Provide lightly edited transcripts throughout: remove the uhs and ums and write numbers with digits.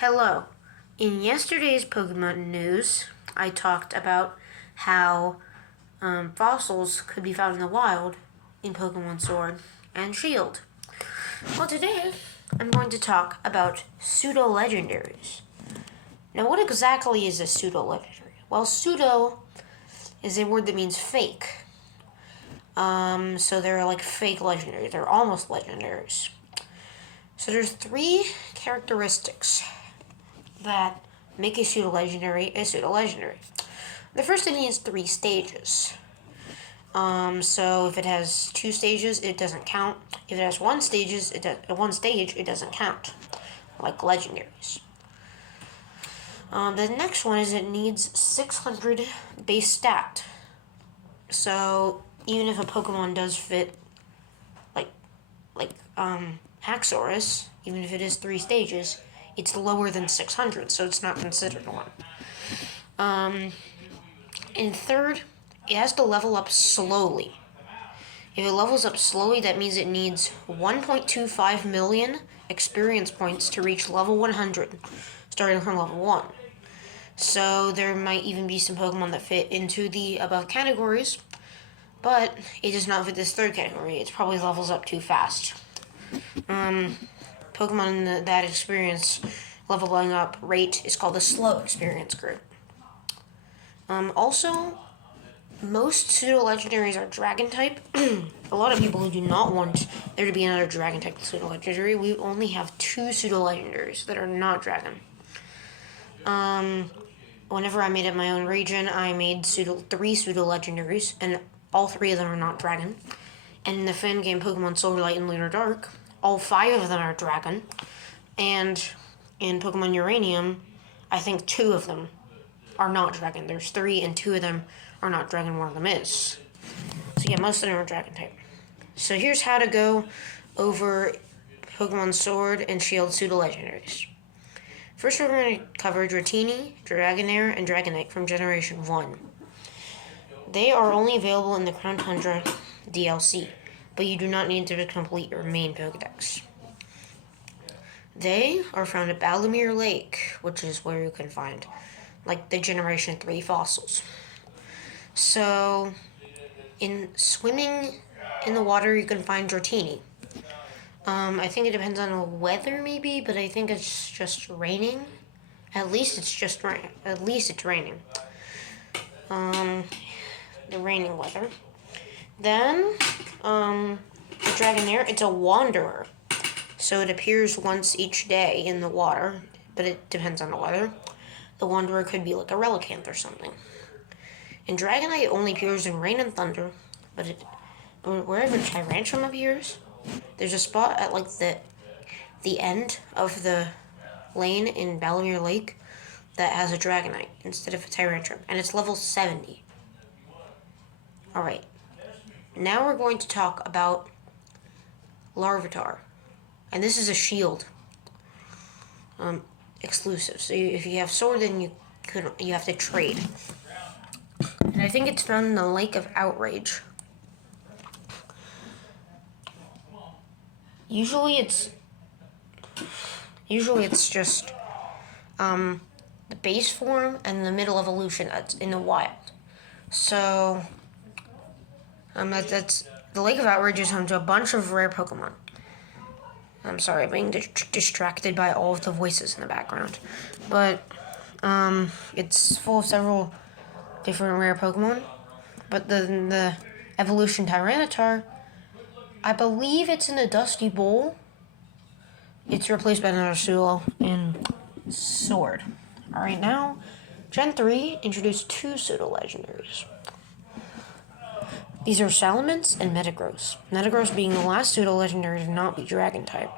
Hello. In yesterday's Pokemon news, I talked about how fossils could be found in the wild in Pokemon Sword and Shield. Well, today I'm going to talk about pseudo-legendaries. Now, what exactly is a pseudo-legendary? Well, pseudo is a word that means fake. So they're like fake legendaries. They're almost legendaries. So there's three characteristics that make a pseudo-legendary a pseudo-legendary. The first thing is 3 stages. So if it has 2 stages, it doesn't count. If it has 1 stage, it doesn't count, like legendaries. The next one is it needs 600 base stat. So even if a Pokemon does fit, like Haxorus, even if it is 3 stages, it's lower than 600, so it's not considered one. And third, it has to level up slowly. If it levels up slowly, that means it needs 1.25 million experience points to reach level 100, starting from level 1. So there might even be some Pokemon that fit into the above categories, but it does not fit this third category. It probably levels up too fast. Pokemon that experience leveling up rate is called the slow experience group. Also, most pseudo-legendaries are dragon type. A lot of people who do not want there to be another dragon type pseudo-legendary, we only have 2 pseudo-legendaries that are not dragon. Whenever I made up my own region, I made 3 pseudo-legendaries, and all 3 of them are not dragon. And in the fan game Pokemon Sword, Light, and Lunar Dark, all 5 of them are dragon. And in Pokemon Uranium, I think 2 of them are not dragon. There's 3 and 2 of them are not dragon, one of them is. So yeah, most of them are dragon type. So here's how to go over Pokemon Sword and Shield pseudo-legendaries. First we're going to cover Dratini, Dragonair, and Dragonite from Generation 1. They are only available in the Crown Tundra DLC, but you do not need to complete your main Pokedex. They are found at Balamir Lake, which is where you can find, like, the Generation 3 fossils. So, in swimming in the water, you can find Dratini. I think it depends on the weather, maybe, but I think it's just raining. At least it's raining. The raining weather. Then, the Dragonair, it's a wanderer. So it appears once each day in the water, but it depends on the weather. The wanderer could be like a Relicanth or something. And Dragonite only appears in rain and thunder, but wherever Tyrantrum appears, there's a spot at like the end of the lane in Balamir Lake that has a Dragonite instead of a Tyrantrum, and it's level 70. Alright, now we're going to talk about Larvitar, and this is a Shield exclusive. So if you have Sword, then you have to trade. And I think it's found in the Lake of Outrage. Usually it's just the base form and the middle evolution that's in the wild. So that's the Lake of Outrage is home to a bunch of rare Pokemon. I'm sorry, I'm being distracted by all of the voices in the background, but it's full of several different rare Pokemon. But the evolution Tyranitar, I believe it's in the Dusty Bowl. It's replaced by another Sulo in Sword. Alright, now, Gen 3 introduced 2 pseudo-legendaries. These are Salamence and Metagross. Metagross being the last pseudo-legendary to not be Dragon-type.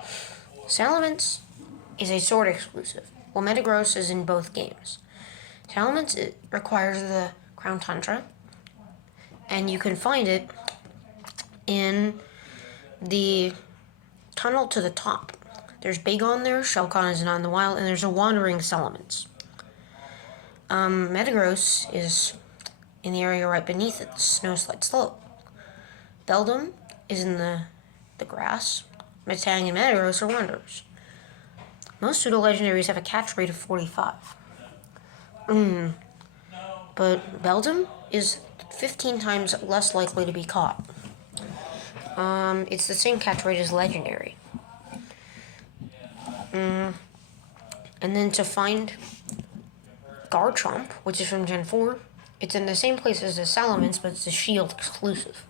Salamence is a Sword exclusive, while Metagross is in both games. Salamence, it requires the Crown Tundra, and you can find it in the tunnel to the top. There's Bagon there, Shelcon is not in the wild, and there's a wandering Salamence. Metagross is in the area right beneath it, the Snowslide Slope. Beldum is in the grass. Metang and Metagross are wanderers. Most pseudo-legendaries have a catch rate of 45. But Beldum is 15 times less likely to be caught. It's the same catch rate as Legendary. And then to find Garchomp, which is from Gen 4, it's in the same place as the Salamence, but it's a Shield exclusive.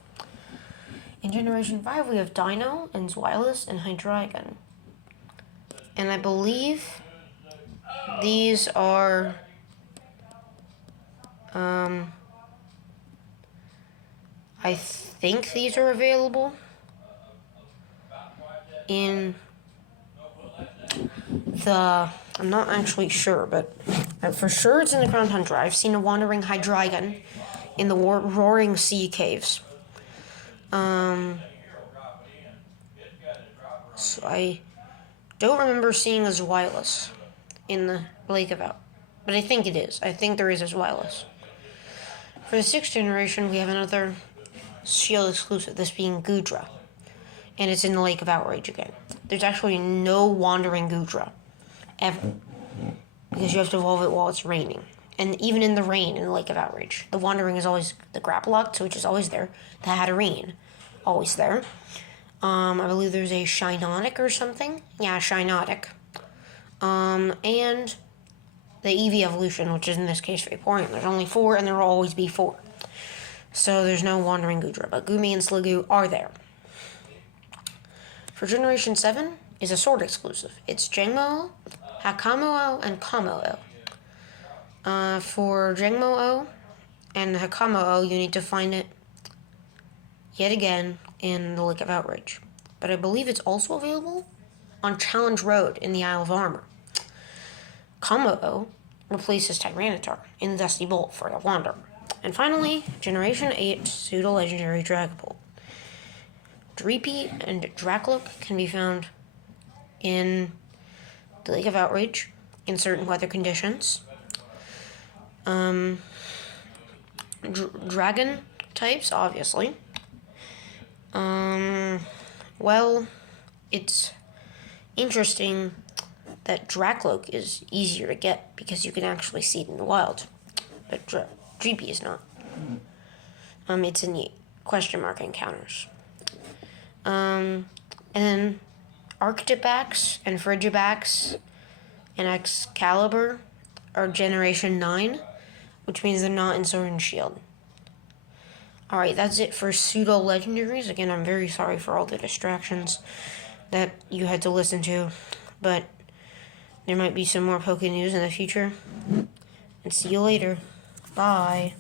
In Generation 5, we have Deino, and Zweilous, and Hydreigon. And I believe these are... I think these are available in the... I'm not actually sure, but for sure it's in the Crown Tundra. I've seen a wandering Hydreigon in the Roaring Sea Caves. So I don't remember seeing a Zweilous in the Lake of Out, but I think it is. I think there is a Zweilous. For the 6th generation, we have another Shield exclusive, this being Goodra, and it's in the Lake of Outrage again. There's actually no wandering Goodra, ever, because you have to evolve it while it's raining. And even in the rain in the Lake of Outrage, the wandering is always the Grapplocks, which is always there. The Hatterene, always there. I believe there's a Shinotic or something. Yeah, Shinotic. And the Eevee evolution, which is in this case Vaporeon. There's only 4, and there will always be 4. So there's no wandering Goodra, but Goomy and Sliggoo are there. For Generation 7 is a Sword exclusive. It's Jangmo-o, Hakamo-o, and Kamo-o. For Jangmo-o and Hakamo-o, you need to find it yet again in the Lake of Outrage. But I believe it's also available on Challenge Road in the Isle of Armor. Kamo-o replaces Tyranitar in the Dusty Bolt for the Wanderer. And finally, Generation 8 Pseudo-Legendary Dragapult. Dreepy and Dracloak can be found in the Lake of Outrage in certain weather conditions. Dragon types, obviously. Well, it's interesting that Dracloak is easier to get because you can actually see it in the wild, but Dreepy is not. It's in the question mark encounters. And then Arctibax and Frigibax and Excalibur are Generation 9, which means they're not in Sword and Shield. Alright, that's it for pseudo-legendaries. Again, I'm very sorry for all the distractions that you had to listen to, but there might be some more Poké News in the future. And see you later. Bye.